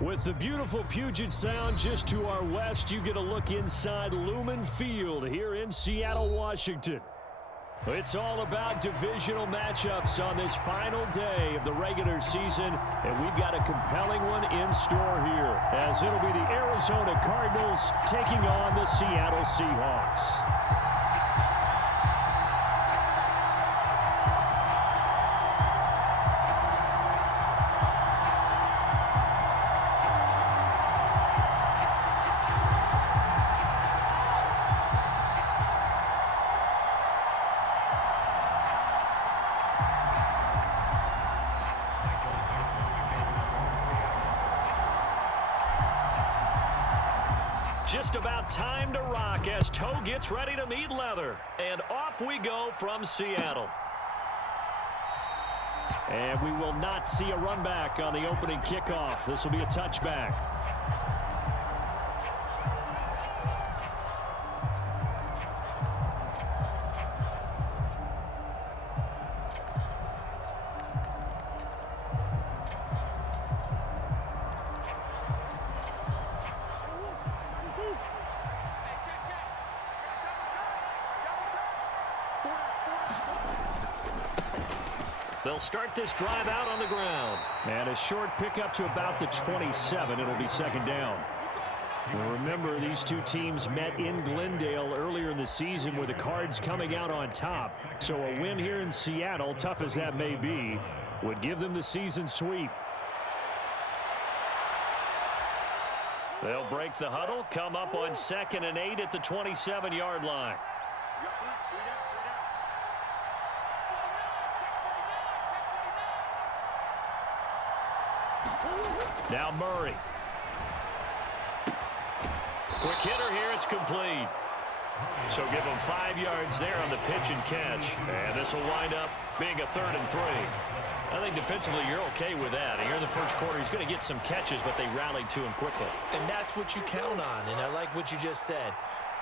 With the beautiful Puget Sound just to our west, you get a look inside Lumen Field here in Seattle, Washington. It's all about divisional matchups on this final day of the regular season, and we've got a compelling one in store here, as it'll be the Arizona Cardinals taking on the Seattle Seahawks. Just about time to rock as toe gets ready to meet leather. And off we go from Seattle. And we will not see a run back on the opening kickoff. This will be a touchback. They'll start this drive out on the ground. And a short pickup to about the 27. It'll be second down. Well, remember, these two teams met in Glendale earlier in the season with the Cards coming out on top. So a win here in Seattle, tough as that may be, would give them the season sweep. They'll break the huddle, come up on 2nd and 8 at the 27-yard line. Now Murray. Quick hitter here. It's complete. So give him 5 yards there on the pitch and catch. And this will wind up being a 3rd and 3. I think defensively you're okay with that. Here in the first quarter, he's going to get some catches, but they rallied to him quickly. And that's what you count on. And I like what you just said.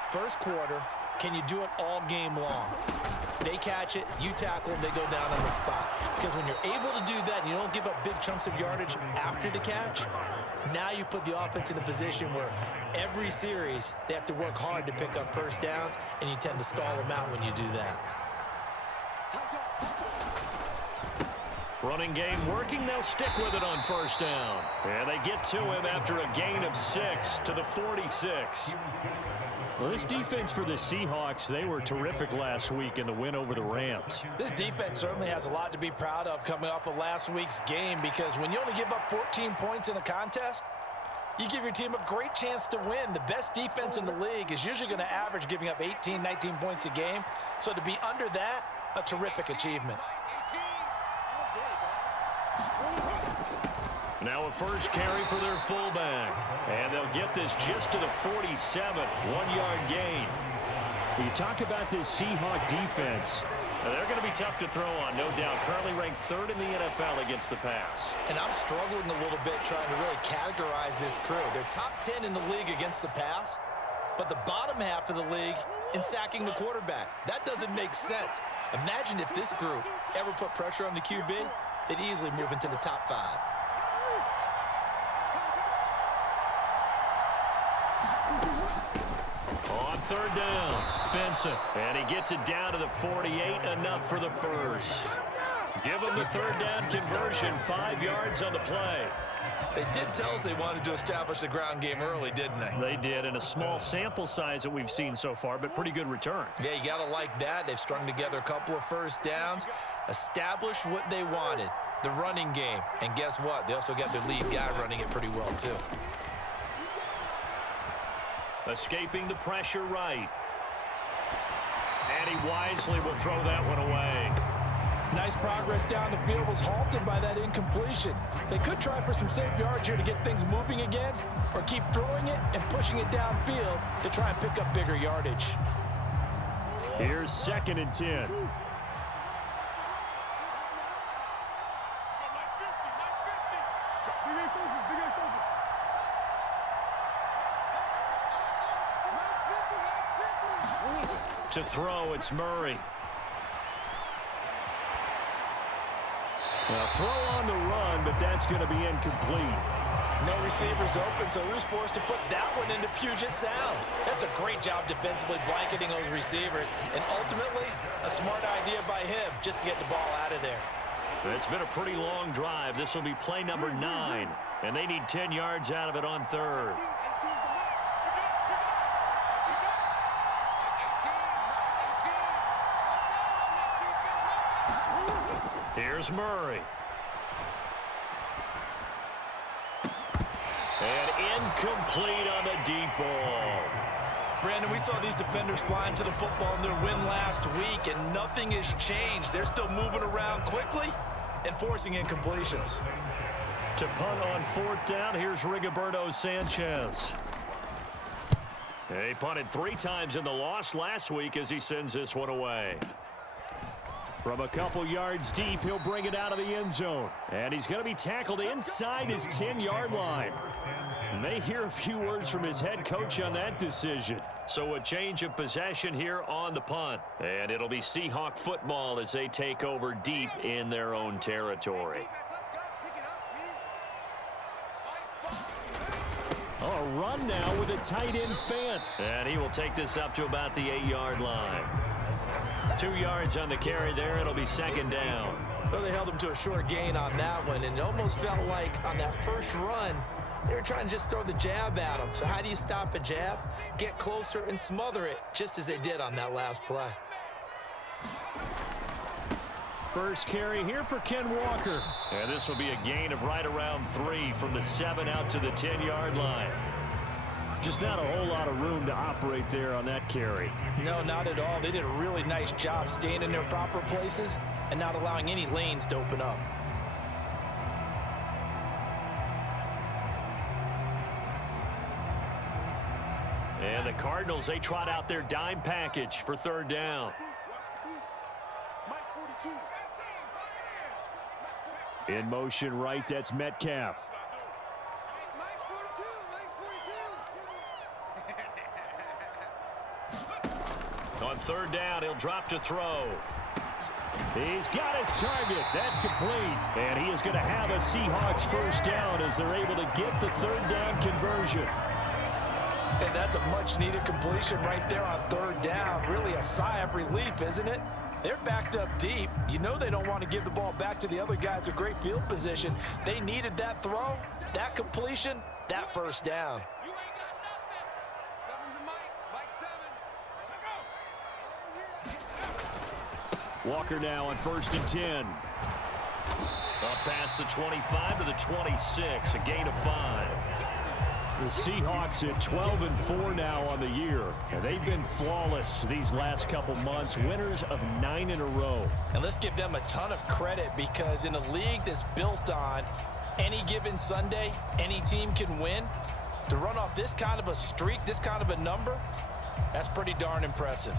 First quarter, can you do it all game long? They catch it, you tackle them, they go down on the spot. Because when you're able to do that and you don't give up big chunks of yardage after the catch, now you put the offense in a position where every series they have to work hard to pick up first downs, and you tend to stall them out when you do that. Running game working, they'll stick with it on first down. And they get to him after a gain of 6 to the 46. Well, this defense for the Seahawks, they were terrific last week in the win over the Rams. This defense certainly has a lot to be proud of coming off of last week's game, because when you only give up 14 points in a contest, you give your team a great chance to win. The best defense in the league is usually going to average giving up 18, 19 points a game. So to be under that, a terrific achievement. Now a first carry for their fullback. And they'll get this just to the 47, 1-yard gain. When you talk about this Seahawk defense, they're going to be tough to throw on, no doubt. Currently ranked 3rd in the NFL against the pass. And I'm struggling a little bit trying to really categorize this crew. They're top 10 in the league against the pass, but the bottom half of the league in sacking the quarterback. That doesn't make sense. Imagine if this group ever put pressure on the QB, they'd easily move into the top 5. On 3rd down, Benson. And he gets it down to the 48, enough for the first. Give him the 3rd down conversion, 5 yards on the play. They did tell us they wanted to establish the ground game early, didn't they? They did, in a small sample size that we've seen so far, but pretty good return. Yeah, you got to like that. They've strung together a couple of first downs, established what they wanted, the running game. And guess what? They also got their lead guy running it pretty well, too. Escaping the pressure right. And he wisely will throw that one away. Nice progress down the field, was halted by that incompletion. They could try for some safe yards here to get things moving again, or keep throwing it and pushing it downfield to try and pick up bigger yardage. Here's 2nd and 10. To throw, it's Murray. Now throw on the run, but that's going to be incomplete. No receivers open, so he was forced to put that one into Puget Sound. That's a great job defensively blanketing those receivers, and ultimately, a smart idea by him just to get the ball out of there. It's been a pretty long drive. This will be play number 9, and they need 10 yards out of it on third. Here's Murray. And incomplete on the deep ball. Brandon, we saw these defenders flying to the football in their win last week, and nothing has changed. They're still moving around quickly and forcing incompletions. To punt on 4th down, here's Rigoberto Sanchez. He punted 3 times in the loss last week as he sends this one away. From a couple yards deep, he'll bring it out of the end zone. And he's going to be tackled inside his 10-yard line. And they hear a few words from his head coach on that decision. So a change of possession here on the punt. And it'll be Seahawk football as they take over deep in their own territory. A run now with a tight end Fant. And he will take this up to about the 8-yard line. 2 yards on the carry there. It'll be 2nd down. Well, they held him to a short gain on that one, and it almost felt like on that first run, they were trying to just throw the jab at him. So how do you stop a jab? Get closer and smother it, just as they did on that last play. First carry here for Ken Walker. And this will be a gain of right around 3 from the 7 out to the 10-yard line. Just not a whole lot of room to operate there on that carry. No, not at all. They did a really nice job staying in their proper places and not allowing any lanes to open up. And the Cardinals, they trot out their dime package for 3rd down. In motion right, that's Metcalf. On 3rd down, he'll drop to throw. He's got his target. That's complete. And he is going to have a Seahawks 1st down as they're able to get the 3rd down conversion. And that's a much-needed completion right there on 3rd down. Really a sigh of relief, isn't it? They're backed up deep. You know they don't want to give the ball back to the other guys with great field position. They needed that throw, that completion, that 1st down. Walker now on 1st and 10. Up past the 25 to the 26, a gain of 5. The Seahawks at 12-4 now on the year, and they've been flawless these last couple months, winners of 9 in a row. And let's give them a ton of credit, because in a league that's built on any given Sunday, any team can win. To run off this kind of a streak, this kind of a number, that's pretty darn impressive.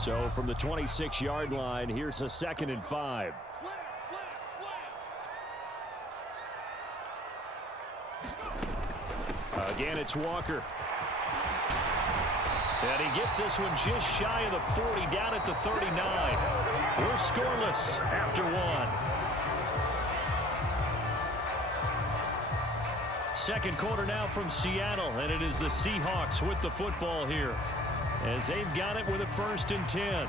So from the 26-yard line, here's a 2nd and 5. Again, it's Walker. And he gets this one just shy of the 40, down at the 39. We're scoreless after 1. Second quarter now from Seattle, and it is the Seahawks with the football here, as they've got it with a 1st and 10.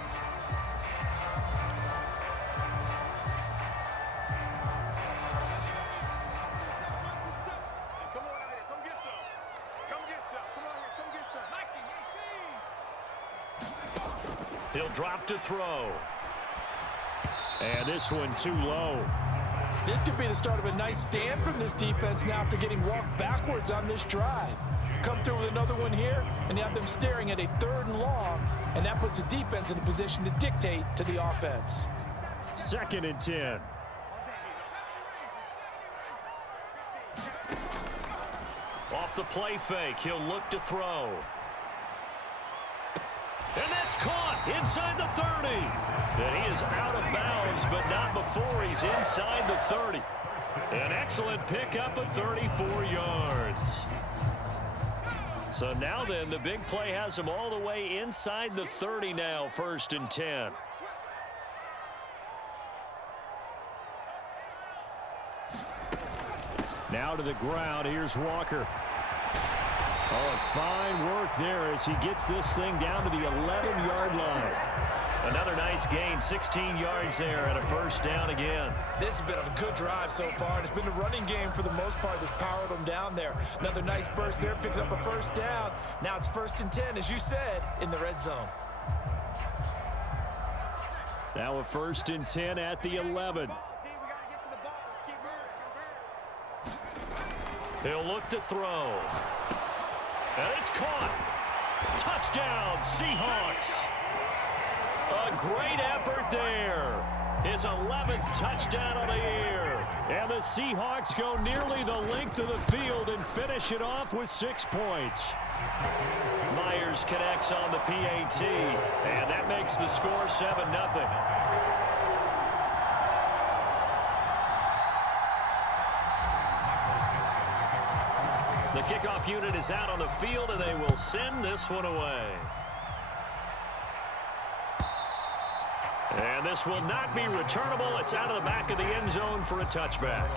He'll drop to throw. And this one too low. This could be the start of a nice stand from this defense now after getting walked backwards on this drive. Come through with another one here, and you have them staring at a 3rd and long, and that puts the defense in a position to dictate to the offense. 2nd and 10. Off the play fake, he'll look to throw. And that's caught inside the 30. And he is out of bounds, but not before he's inside the 30. An excellent pickup of 34 yards. So now then, the big play has him all the way inside the 30 now, 1st and 10. Now to the ground. Here's Walker. Oh, fine work there as he gets this thing down to the 11-yard line. Another nice gain, 16 yards there and a first down again. This has been a good drive so far, and it's been the running game for the most part that's powered them down there. Another nice burst there, picking up a first down. Now it's 1st and 10, as you said, in the red zone. Now a 1st and 10 at the 11. He'll look to throw. And it's caught. Touchdown, Seahawks. A great effort there. His 11th touchdown of the year. And the Seahawks go nearly the length of the field and finish it off with 6 points. Myers connects on the PAT, and that makes the score 7-0. The kickoff unit is out on the field, and they will send this one away. And this will not be returnable. It's out of the back of the end zone for a touchback.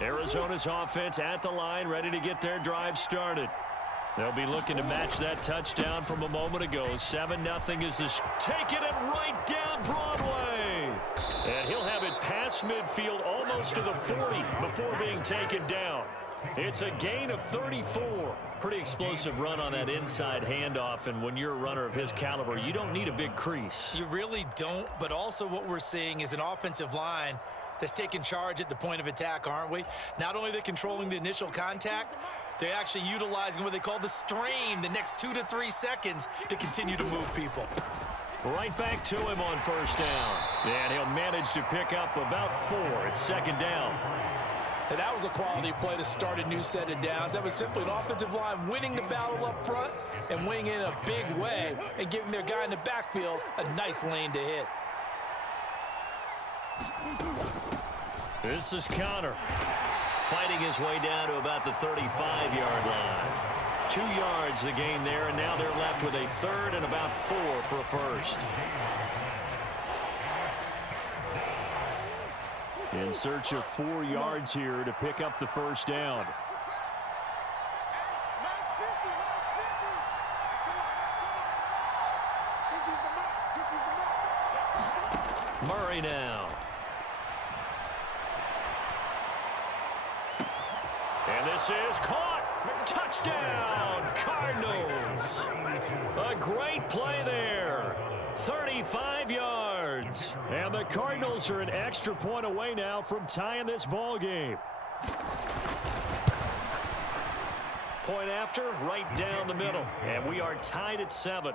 Arizona's offense at the line, ready to get their drive started. They'll be looking to match that touchdown from a moment ago. 7-0 is this. Taking it right down Broadway. And he'll have it past midfield almost to the 40 before being taken down. It's a gain of 34. Pretty explosive run on that inside handoff, and when you're a runner of his caliber, you don't need a big crease. You really don't, but also what we're seeing is an offensive line that's taking charge at the point of attack, aren't we? Not only are they controlling the initial contact, they're actually utilizing what they call the strain the next 2 to 3 seconds to continue to move people. Right back to him on first down. And he'll manage to pick up about 4. It's 2nd down. And that was a quality play to start a new set of downs. That was simply an offensive line winning the battle up front and winning in a big way and giving their guy in the backfield a nice lane to hit. This is Connor. Fighting his way down to about the 35-yard line. 2 yards the gain there, and now they're left with a 3rd and about 4 for a first. In search of 4 yards here to pick up the first down. Murray now. And this is caught. Touchdown, Cardinals. A great play there. 35 yards. And the Cardinals are an extra point away now from tying this ball game. Point after, right down the middle. And we are tied at 7.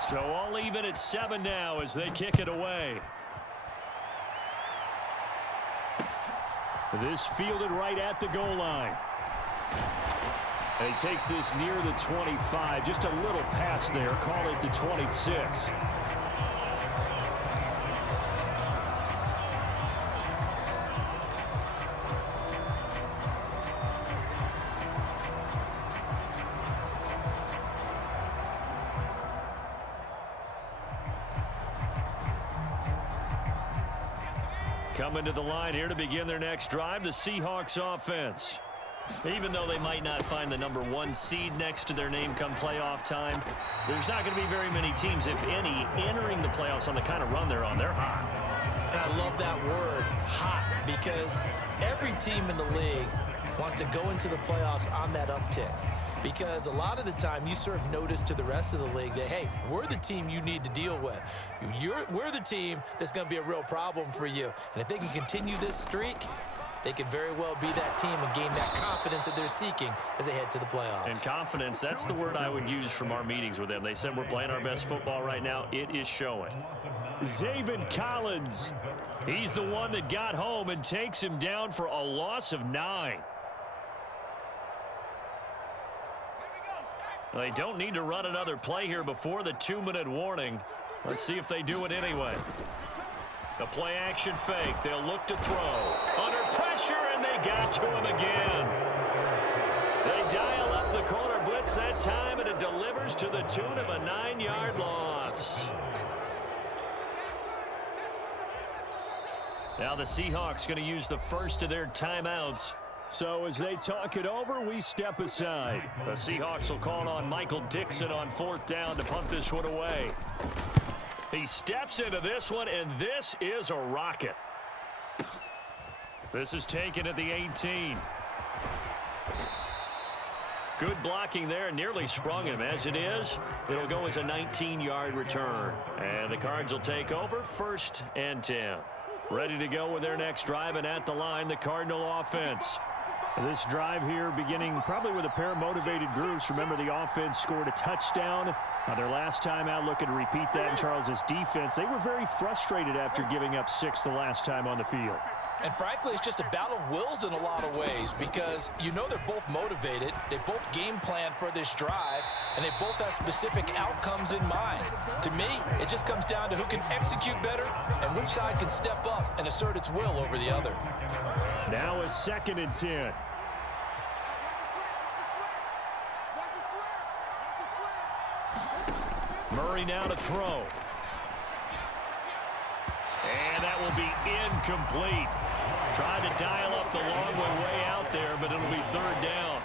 So all even at 7 now as they kick it away. This fielded right at the goal line. And he takes this near the 25. Just a little pass there. Call it the 26. Coming to the line here to begin their next drive, the Seahawks offense. Even though they might not find the #1 seed next to their name come playoff time, there's not going to be very many teams, if any, entering the playoffs on the kind of run they're on. They're hot. And I love that word, hot, because every team in the league wants to go into the playoffs on that uptick. Because a lot of the time you serve notice to the rest of the league that, hey, we're the team you need to deal with. We're the team that's going to be a real problem for you. And if they can continue this streak, they could very well be that team and gain that confidence that they're seeking as they head to the playoffs. And confidence, that's the word I would use from our meetings with them. They said we're playing our best football right now. It is showing. Zaven Collins, he's the one that got home and takes him down for a loss of 9. They don't need to run another play here before the 2-minute warning. Let's see if they do it anyway. The play action fake. They'll look to throw. Under pressure, and they got to him again. They dive takes that time, and it delivers to the tune of a 9-yard loss. Now the Seahawks going to use the first of their timeouts. So as they talk it over, we step aside. The Seahawks will call on Michael Dixon on 4th down to punt this one away. He steps into this one, and this is a rocket. This is taken at the 18. Good blocking there, nearly sprung him. As it is, it'll go as a 19-yard return. And the Cards will take over 1st and 10. Ready to go with their next drive, and at the line, the Cardinal offense. This drive here beginning probably with a pair of motivated groups. Remember, the offense scored a touchdown. Their last time out, looking to repeat that in Charles's defense. They were very frustrated after giving up 6 the last time on the field. And frankly, it's just a battle of wills in a lot of ways because you know they're both motivated. They both game plan for this drive, and they both have specific outcomes in mind. To me, it just comes down to who can execute better and which side can step up and assert its will over the other. Now a 2nd and 10. Murray now to throw. And that will be incomplete. Tried to dial up the long way out there, but it'll be 3rd down.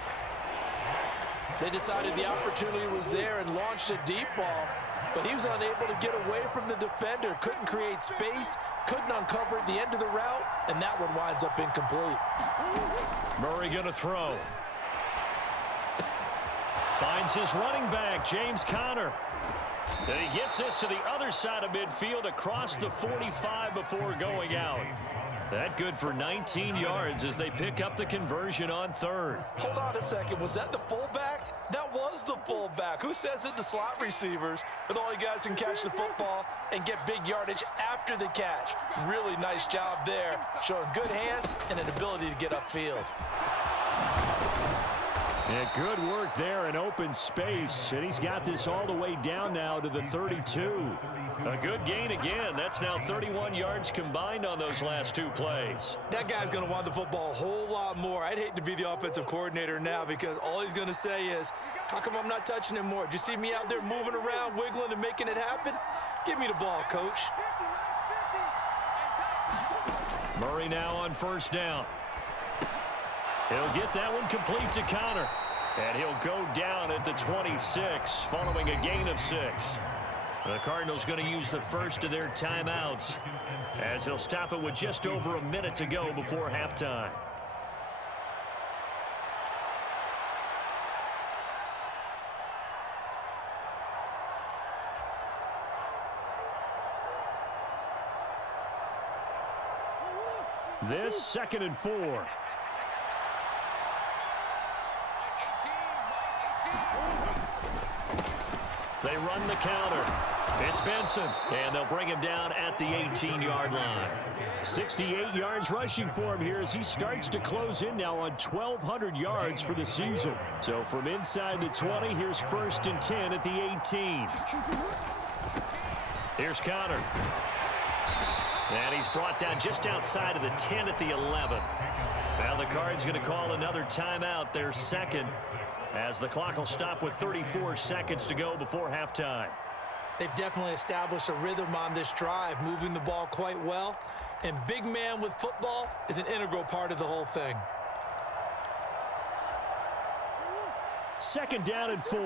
They decided the opportunity was there and launched a deep ball, but he was unable to get away from the defender. Couldn't create space, couldn't uncover at the end of the route, and that one winds up incomplete. Murray going to throw. Finds his running back, James Conner. And he gets this to the other side of midfield across the 45 before going out. That good for 19 yards as they pick up the conversion on 3rd. Hold on a second. Was that the fullback? That was the fullback. Who says it to slot receivers? But all you guys can catch the football and get big yardage after the catch. Really nice job there, showing good hands and an ability to get upfield. Yeah, good work there in open space, and he's got this all the way down now to the 32. A good gain again. That's now 31 yards combined on those last 2 plays. That guy's going to want the football a whole lot more. I'd hate to be the offensive coordinator now because all he's going to say is, how come I'm not touching it more? Do you see me out there moving around, wiggling, and making it happen? Give me the ball, coach. Murray now on 1st down. He'll get that one complete to Conner. And he'll go down at the 26 following a gain of 6. The Cardinals going to use the first of their timeouts as they'll stop it with just over a minute to go before halftime. This 2nd and 4. They run the counter. It's Benson, and they'll bring him down at the 18-yard line. 68 yards rushing for him here as he starts to close in now on 1,200 yards for the season. So from inside the 20, here's 1st and 10 at the 18. Here's Conner. And he's brought down just outside of the 10 at the 11. Now the Cards going to call another timeout, their 2nd, as the clock will stop with 34 seconds to go before halftime. They've definitely established a rhythm on this drive, moving the ball quite well. And big man with football is an integral part of the whole thing. 2nd down and 4.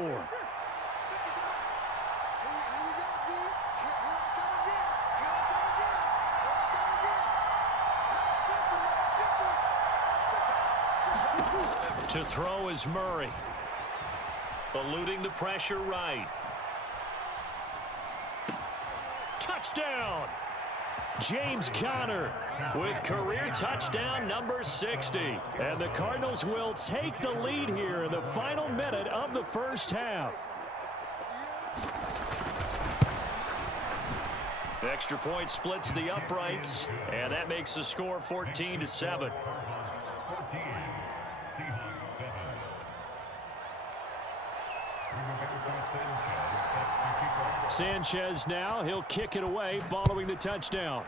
To throw is Murray. Eluding the pressure right. Touchdown! James Conner with career touchdown number 60. And the Cardinals will take the lead here in the final minute of the first half. Extra point splits the uprights, and that makes the score 14-7. Sanchez now, he'll kick it away following the touchdown.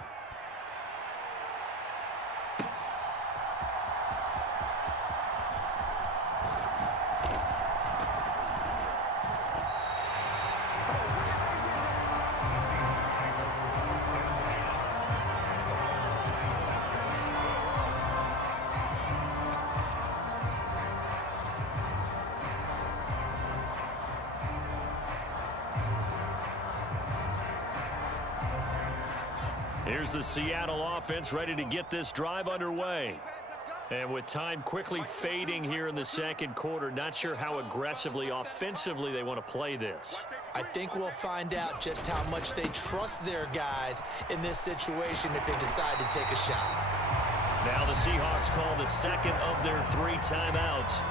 Here's the Seattle offense ready to get this drive underway. And with time quickly fading here in the second quarter, not sure how aggressively, offensively they want to play this. I think we'll find out just how much they trust their guys in this situation if they decide to take a shot. Now the Seahawks call the second of their 3 timeouts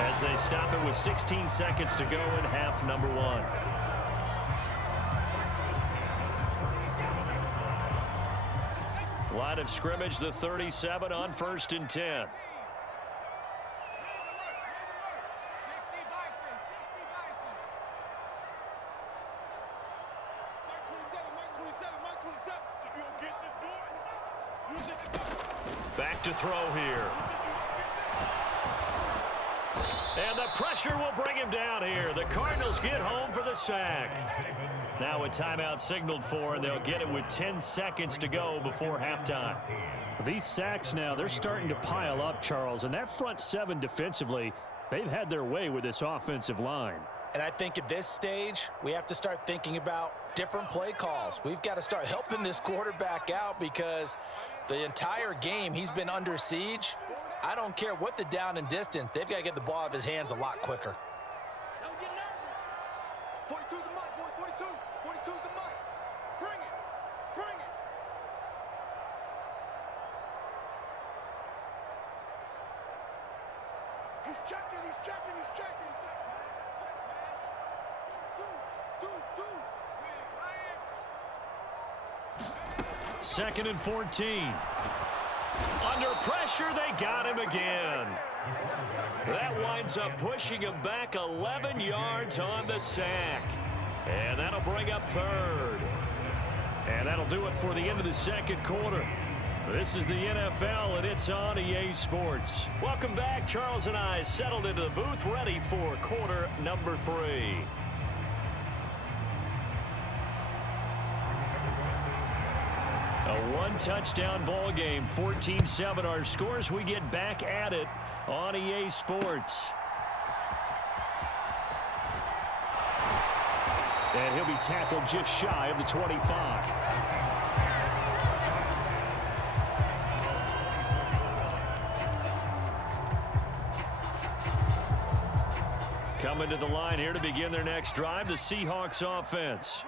as they stop it with 16 seconds to go in half number 1. Line of scrimmage, the 37 on 1st and 10. Back to throw here. And the pressure will bring him down here. The Cardinals get home for the sack. Now a timeout signaled for, and they'll get it with 10 seconds to go before halftime. These sacks now, they're starting to pile up, Charles, and that front 7 defensively, they've had their way with this offensive line. And I think at this stage, we have to start thinking about different play calls. We've got to start helping this quarterback out because the entire game he's been under siege. I don't care what the down and distance. They've got to get the ball out of his hands a lot quicker. Don't get nervous. 42's the mic, boys. 42. 42's the mic. Bring it. Bring it. He's checking. He's checking. He's checking. Second and 14. Under pressure, they got him again. That winds up pushing him back 11 yards on the sack. And that'll bring up 3rd. And that'll do it for the end of the second quarter. This is the NFL, and it's on EA Sports. Welcome back. Charles and I settled into the booth, ready for quarter number 3. A 1-touchdown ball game, 14-7 our scores. We get back at it on EA Sports. And he'll be tackled just shy of the 25. Coming to the line here to begin their next drive, the Seahawks offense.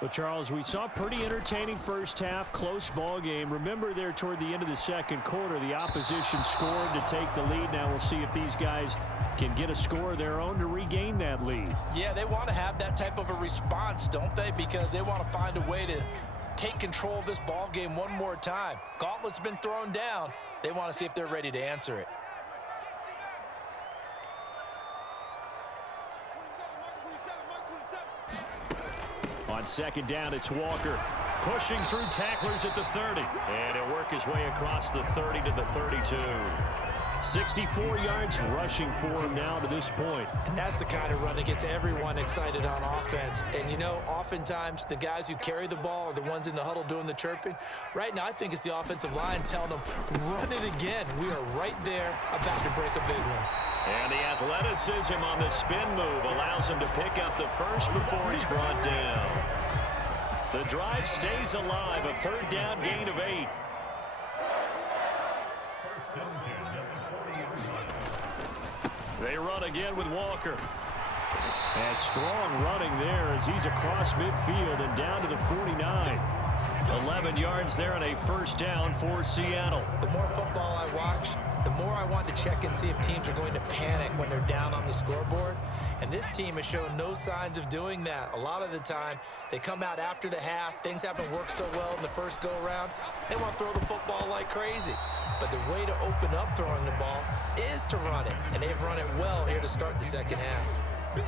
Well, Charles, we saw a pretty entertaining first half, close ball game. Remember there toward the end of the second quarter, the opposition scored to take the lead. Now we'll see if these guys can get a score of their own to regain that lead. Yeah, they want to have that type of a response, don't they? Because they want to find a way to take control of this ball game one more time. Gauntlet's been thrown down. They want to see if they're ready to answer it. On second down, it's Walker pushing through tacklers at the 30. And he'll work his way across the 30 to the 32. 64 yards rushing for him now to this point. And that's the kind of run that gets everyone excited on offense. And, you know, oftentimes the guys who carry the ball are the ones in the huddle doing the chirping. Right now, I think it's the offensive line telling them, run it again. We are right there about to break a big one. And the athleticism on the spin move allows him to pick up the first before he's brought down. The drive stays alive, a 3rd down gain of 8. They run again with Walker. And strong running there as he's across midfield and down to the 49. 11 yards there and a 1st down for Seattle. The more football I watch, the more I want to check and see if teams are going to panic when they're down on the scoreboard. And this team has shown no signs of doing that. A lot of the time, they come out after the half. Things haven't worked so well in the first go-around. They want to throw the football like crazy. But the way to open up throwing the ball is to run it. And they've run it well here to start the second half.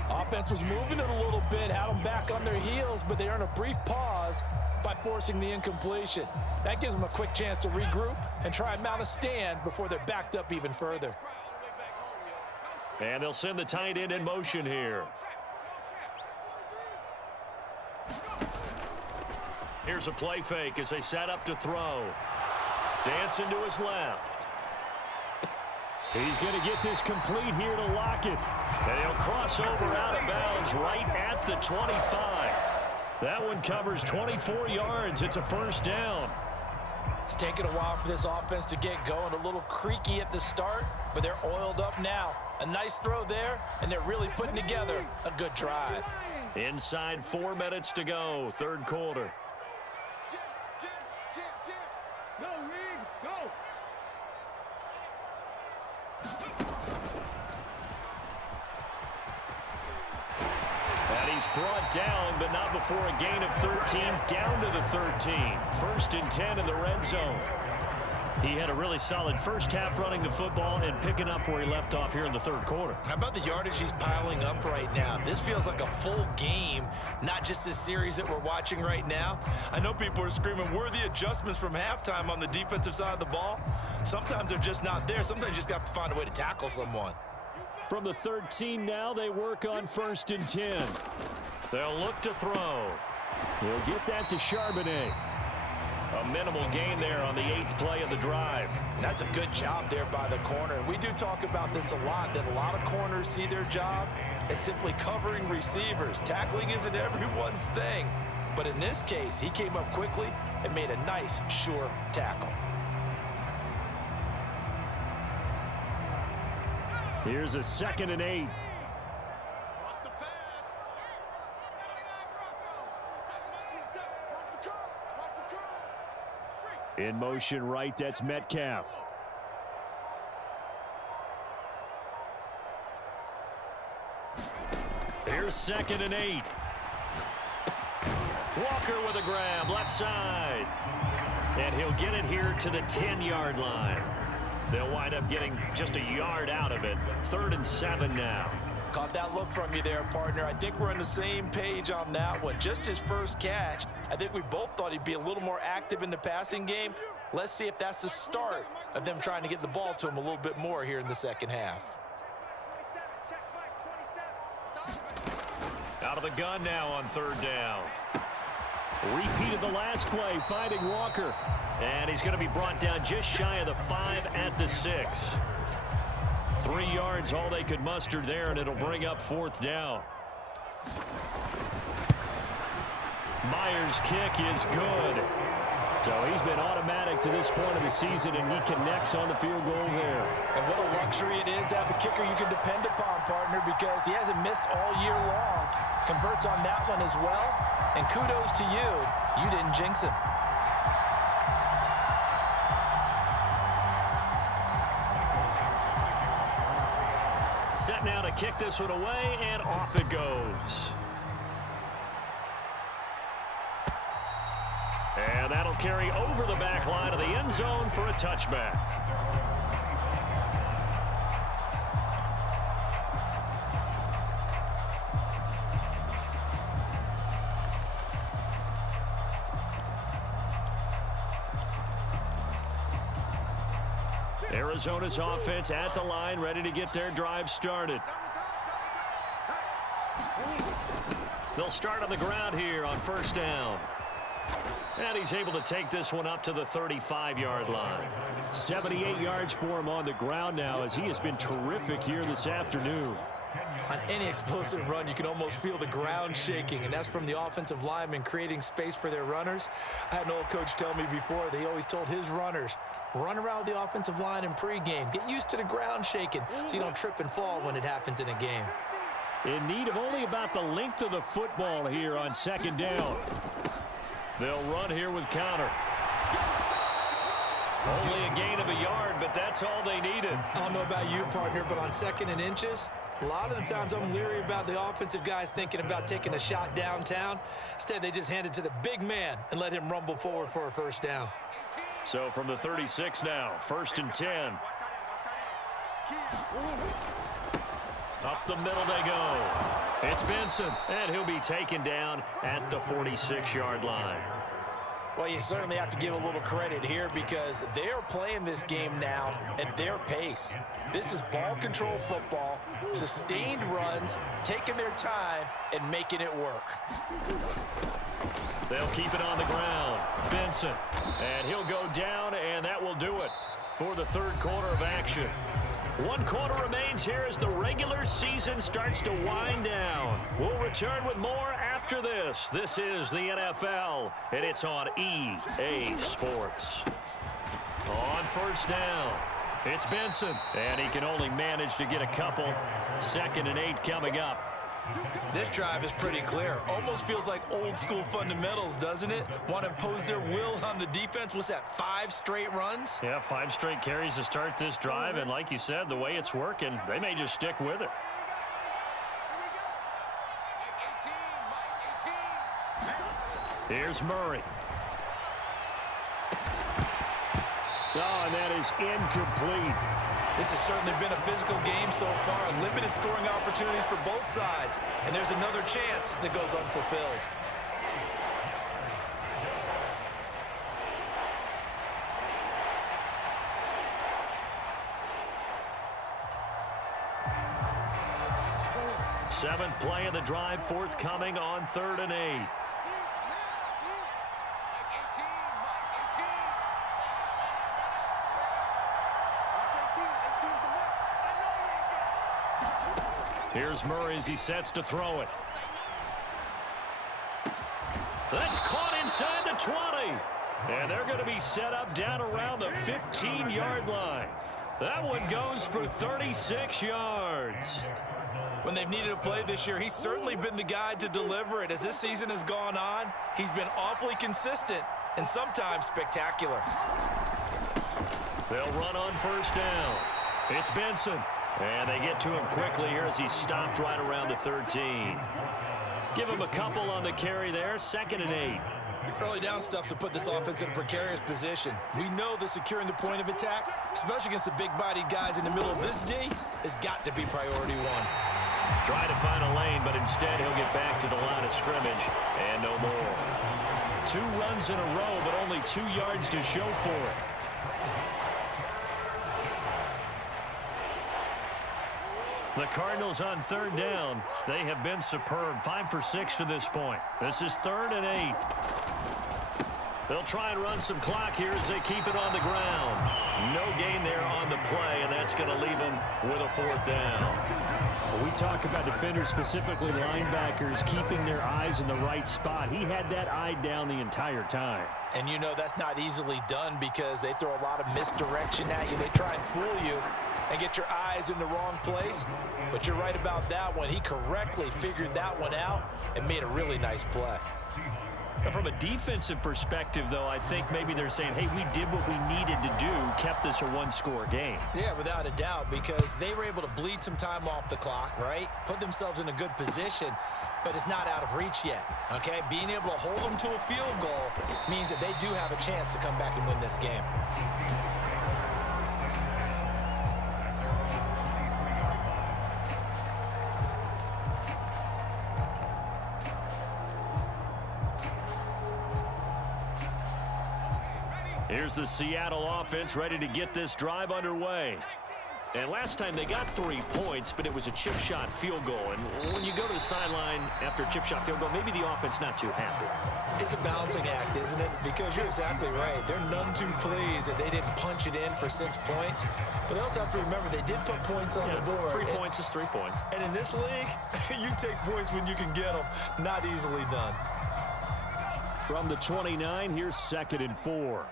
Offense was moving it a little bit, had them back on their heels, but they earn a brief pause by forcing the incompletion. That gives them a quick chance to regroup and try and mount a stand before they're backed up even further. And they'll send the tight end in motion here. Here's a play fake as they set up to throw. Dancing to his left. He's going to get this complete here to Lockett. And he'll cross over out of bounds right at the 25. That one covers 24 yards. It's a 1st down. It's taken a while for this offense to get going. A little creaky at the start, but they're oiled up now. A nice throw there, and they're really putting together a good drive. Inside 4 minutes to go, third quarter. Go, Reed, go. And he's brought down, but not before a gain of 13, down to the 13. First and 10 in the red zone. He had a really solid first half running the football and picking up where he left off here in the third quarter. How about the yardage he's piling up right now? This feels like a full game, not just this series that we're watching right now. I know people are screaming, where are the adjustments from halftime on the defensive side of the ball? Sometimes they're just not there. Sometimes you just got to find a way to tackle someone. From the 13 now, they work on first and 10. They'll look to throw. He'll get that to Charbonnet. A minimal gain there on the 8th play of the drive. And that's a good job there by the corner. We do talk about this a lot, that a lot of corners see their job as simply covering receivers. Tackling isn't everyone's thing. But in this case, he came up quickly and made a nice, sure tackle. Here's a 2nd and 8. Watch the pass. Watch the curl. Watch the curl. In motion right, that's Metcalf. Here's 2nd and 8. Walker with a grab, left side. And he'll get it here to the 10-yard line. They'll wind up getting just a yard out of it. 3rd and 7 now. Caught that look from you there, partner. I think we're on the same page on that one. Just his first catch. I think we both thought he'd be a little more active in the passing game. Let's see if that's the start of them trying to get the ball to him a little bit more here in the second half. Out of the gun now on 3rd down. Repeated the last play, finding Walker. And he's going to be brought down just shy of the 5 at the 6. 3 yards, all they could muster there, and it'll bring up 4th down. Myers' kick is good. So he's been automatic to this point of the season, and he connects on the field goal there. And what a luxury it is to have a kicker you can depend upon, partner, because he hasn't missed all year long. Converts on that one as well. And kudos to you. You didn't jinx him. Set now to kick this one away, and off it goes. And that'll carry over the back line of the end zone for a touchback. Arizona's offense at the line, ready to get their drive started. They'll start on the ground here on 1st down. And he's able to take this one up to the 35-yard line. 78 yards for him on the ground now, as he has been terrific here this afternoon. On any explosive run, you can almost feel the ground shaking, and that's from the offensive linemen creating space for their runners. I had an old coach tell me before, they always told his runners, run around the offensive line in pregame. Get used to the ground shaking so you don't trip and fall when it happens in a game. In need of only about the length of the football here on 2nd down. They'll run here with counter. Only a gain of a yard, but that's all they needed. I don't know about you, partner, but on 2nd and inches, a lot of the times I'm leery about the offensive guys thinking about taking a shot downtown. Instead, they just hand it to the big man and let him rumble forward for a 1st down. So from the 36 now, 1st and 10. Up the middle they go. It's Benson, and he'll be taken down at the 46-yard line. Well, you certainly have to give a little credit here because they are playing this game now at their pace. This is ball control football, sustained runs, taking their time, and making it work. They'll keep it on the ground. Benson, and he'll go down, and that will do it for the 3rd quarter of action. 1 quarter remains here as the regular season starts to wind down. We'll return with more after this. This is the NFL, and it's on EA Sports. On first down, it's Benson, and he can only manage to get a couple. 2nd and 8 coming up. This drive is pretty clear. Almost feels like old school fundamentals, doesn't it? Want to impose their will on the defense. What's that, 5 straight runs? Yeah, 5 straight carries to start this drive, and like you said, the way it's working, they may just stick with it. Here's Murray. Oh, and that is incomplete. This has certainly been a physical game so far. Limited scoring opportunities for both sides. And there's another chance that goes unfulfilled. Seventh play of the drive, forthcoming on 3rd and 8. Here's Murray as he sets to throw it. That's caught inside the 20. And they're going to be set up down around the 15-yard line. That one goes for 36 yards. When they've needed a play this year, he's certainly been the guy to deliver it. As this season has gone on, he's been awfully consistent and sometimes spectacular. They'll run on first down. It's Benson. And they get to him quickly here as he stopped right around the 13. Give him a couple on the carry there. 2nd and 8. Early down stuff to put this offense in a precarious position. We know that securing the point of attack, especially against the big-bodied guys in the middle of this D, has got to be priority 1. Try to find a lane, but instead he'll get back to the line of scrimmage and no more. 2 runs in a row, but only 2 yards to show for it. The Cardinals on 3rd down. They have been superb. 5 for 6 to this point. This is 3rd and 8. They'll try and run some clock here as they keep it on the ground. No gain there on the play, and that's going to leave them with a 4th down. We talk about defenders, specifically linebackers, keeping their eyes in the right spot. He had that eye down the entire time. And you know that's not easily done because they throw a lot of misdirection at you. They try and fool you and get your eyes in the wrong place. But you're right about that one. He correctly figured that one out and made a really nice play. From a defensive perspective, though, I think maybe they're saying, hey, we did what we needed to do, kept this a 1-score game. Yeah, without a doubt, because they were able to bleed some time off the clock, right? Put themselves in a good position, but it's not out of reach yet, okay? Being able to hold them to a field goal means that they do have a chance to come back and win this game. Here's the Seattle offense ready to get this drive underway. And last time they got 3 points, but it was a chip shot field goal. And when you go to the sideline after a chip shot field goal, maybe the offense not too happy. It's a balancing act, isn't it? Because you're exactly right. They're none too pleased that they didn't punch it in for 6 points. But they also have to remember they did put points on the board. 3 points is 3 points. And in this league, you take points when you can get them. Not easily done. From the 29, here's 2nd and 4.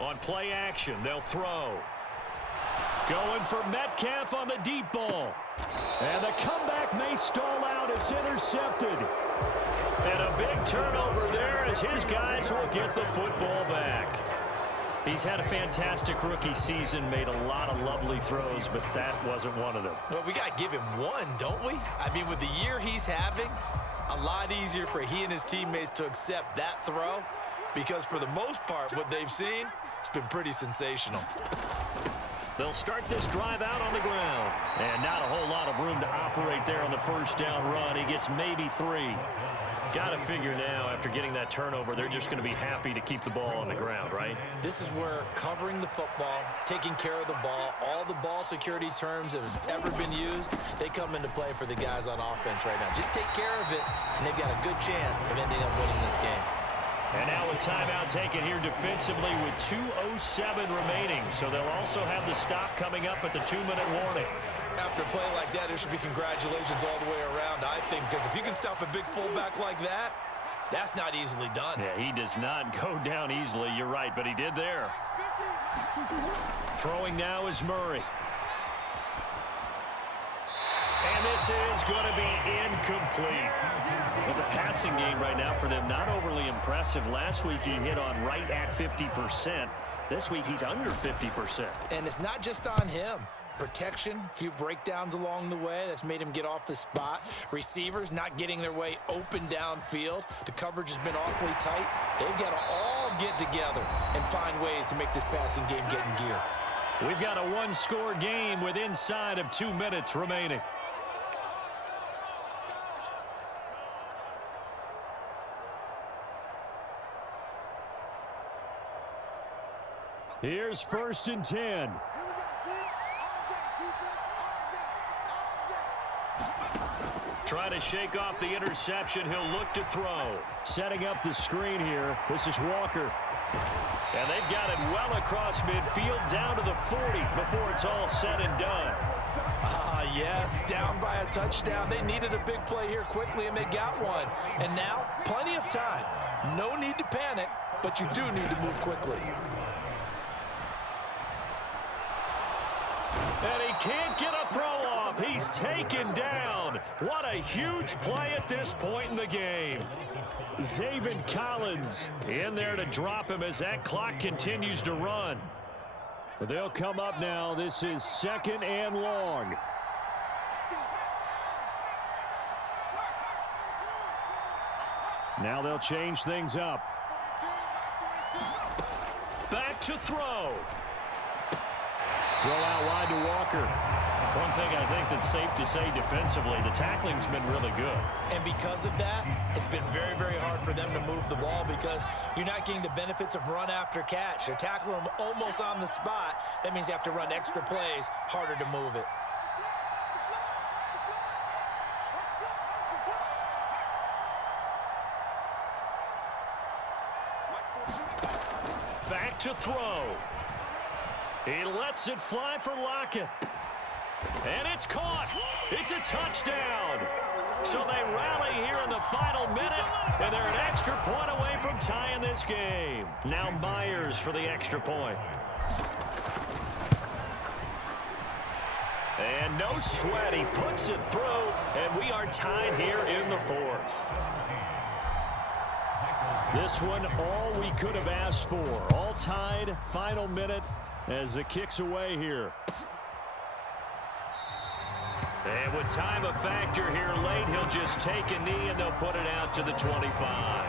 On play action, they'll throw. Going for Metcalf on the deep ball. And the comeback may stall out. It's intercepted. And a big turnover there as his guys will get the football back. He's had a fantastic rookie season, made a lot of lovely throws, but that wasn't one of them. Well, we got to give him one, don't we? I mean, with the year he's having, a lot easier for he and his teammates to accept that throw because for the most part, what they've seen, it's been pretty sensational. They'll start this drive out on the ground. And not a whole lot of room to operate there on the first down run. He gets maybe 3. Got to figure now, after getting that turnover, they're just going to be happy to keep the ball on the ground, right? This is where covering the football, taking care of the ball, all the ball security terms that have ever been used, they come into play for the guys on offense right now. Just take care of it, and they've got a good chance of ending up winning this game. And now a timeout taken here defensively with 2:07 remaining. So they'll also have the stop coming up at the 2-minute warning. After a play like that, there should be congratulations all the way around, I think, because if you can stop a big fullback like that, that's not easily done. Yeah, he does not go down easily. You're right, but he did there. Throwing now is Murray. And this is going to be incomplete. Well, the passing game right now for them, not overly impressive. Last week he hit on right at 50%. This week he's under 50%. And it's not just on him. Protection, a few breakdowns along the way. That's made him get off the spot. Receivers not getting their way open downfield. The coverage has been awfully tight. They've got to all get together and find ways to make this passing game get in gear. We've got a one-score game with inside of 2 minutes remaining. Here's 1st and 10. Trying to shake off the interception. He'll look to throw. Setting up the screen here. This is Walker. And they've got it well across midfield down to the 40 before it's all said and done. Yes, down by a touchdown. They needed a big play here quickly, and they got one. And now, plenty of time. No need to panic, but you do need to move quickly. And he can't get a throw off. He's taken down. What a huge play at this point in the game. Zaven Collins in there to drop him as that clock continues to run. They'll come up now. This is 2nd and long. Now they'll change things up. Back to throw. Throw out wide to Walker. One thing I think that's safe to say defensively, the tackling's been really good. And because of that, it's been very, very hard for them to move the ball because you're not getting the benefits of run after catch. They're tackling them almost on the spot. That means you have to run extra plays, harder to move it. Back to throw. He lets it fly for Lockett. And it's caught. It's a touchdown. So they rally here in the final minute, and they're an extra point away from tying this game. Now Myers for the extra point. And no sweat. He puts it through, and we are tied here in the 4th. This one, all we could have asked for. All tied, final minute as the kick's away here. And with time a factor here late, he'll just take a knee and they'll put it out to the 25.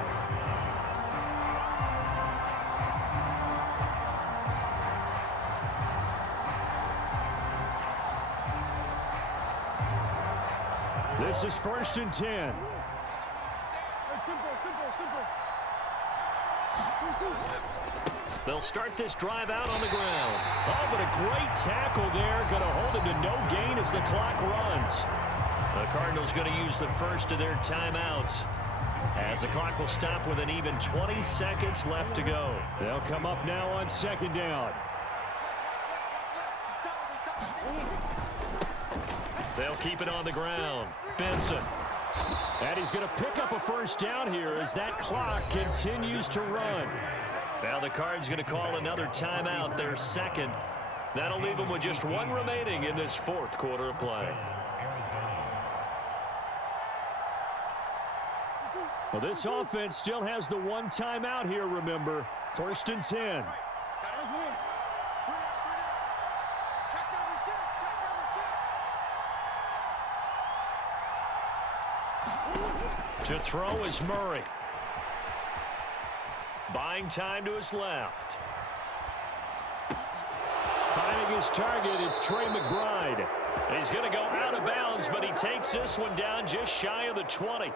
This is 1st and 10. They'll start this drive out on the ground. Oh, but a great tackle there. Going to hold him to no gain as the clock runs. The Cardinals going to use the first of their timeouts as the clock will stop with an even 20 seconds left to go. They'll come up now on 2nd down. They'll keep it on the ground. Benson. And he's going to pick up a 1st down here as that clock continues to run. Now the Cards going to call another timeout, their 2nd. That'll leave them with just 1 remaining in this 4th quarter of play. Well, this offense still has the 1 timeout here, remember. 1st and 10. To throw is Murray. Buying time to his left. Finding his target, it's Trey McBride. He's going to go out of bounds, but he takes this one down just shy of the 20.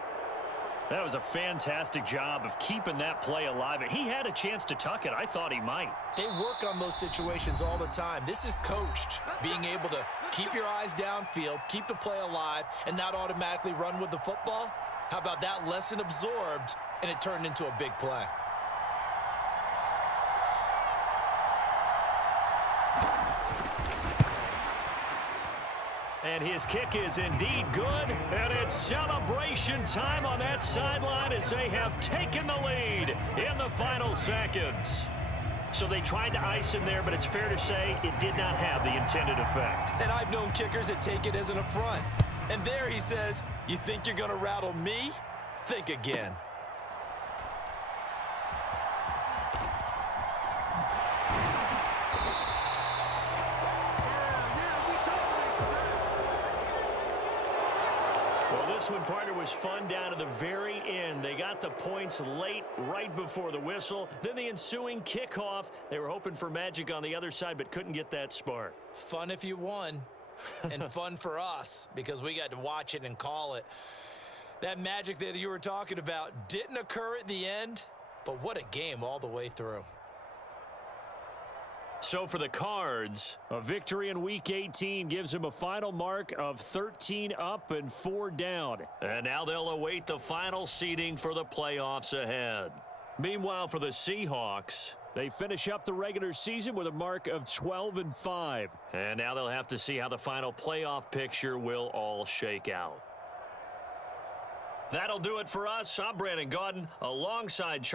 That was a fantastic job of keeping that play alive. He had a chance to tuck it. I thought he might. They work on those situations all the time. This is coached, being able to keep your eyes downfield, keep the play alive, and not automatically run with the football. How about that lesson absorbed, and it turned into a big play? And his kick is indeed good. And it's celebration time on that sideline as they have taken the lead in the final seconds. So they tried to ice him there, but it's fair to say it did not have the intended effect. And I've known kickers that take it as an affront. And there he says, you think you're going to rattle me? Think again. This one, partner, was fun down to the very end. They got the points late, right before the whistle. Then the ensuing kickoff. They were hoping for magic on the other side, but couldn't get that spark. Fun if you won, and fun for us because we got to watch it and call it. That magic that you were talking about didn't occur at the end, but what a game all the way through. So for the Cards, a victory in Week 18 gives them a final mark of 13 up and 4 down. And now they'll await the final seeding for the playoffs ahead. Meanwhile, for the Seahawks, they finish up the regular season with a mark of 12-5. And now they'll have to see how the final playoff picture will all shake out. That'll do it for us. I'm Brandon Gaudin alongside Charlie.